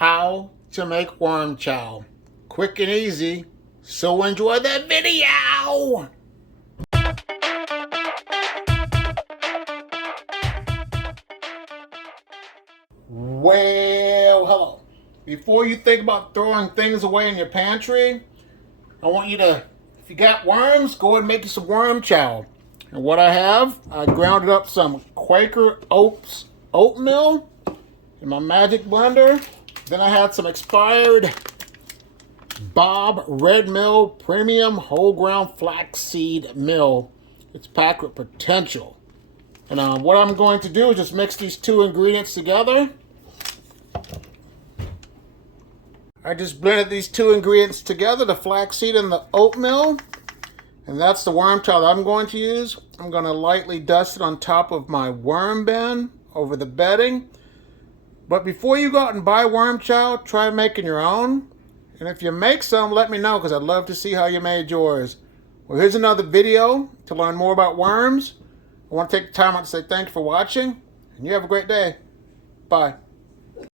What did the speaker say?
how to make worm chow. Quick and easy. So enjoy the video! Well, hello. Before you think about throwing things away in your pantry, I want you to, if you got worms, go and make you some worm chow. And what I have, I grounded up some Quaker Oats oatmeal in my magic blender. Then I had some expired Bob Red Mill Premium Whole Ground Flaxseed Mill. It's packed with potential. And what I'm going to do is just mix these two ingredients together. I just blended these two ingredients together, the flaxseed and the oatmeal. And that's the worm chow that I'm going to use. I'm going to lightly dust it on top of my worm bin over the bedding. But before you go out and buy worm chow, try making your own. And if you make some, let me know, because I'd love to see how you made yours. Well, here's another video to learn more about worms. I want to take the time out to say thank you for watching, and you have a great day. Bye.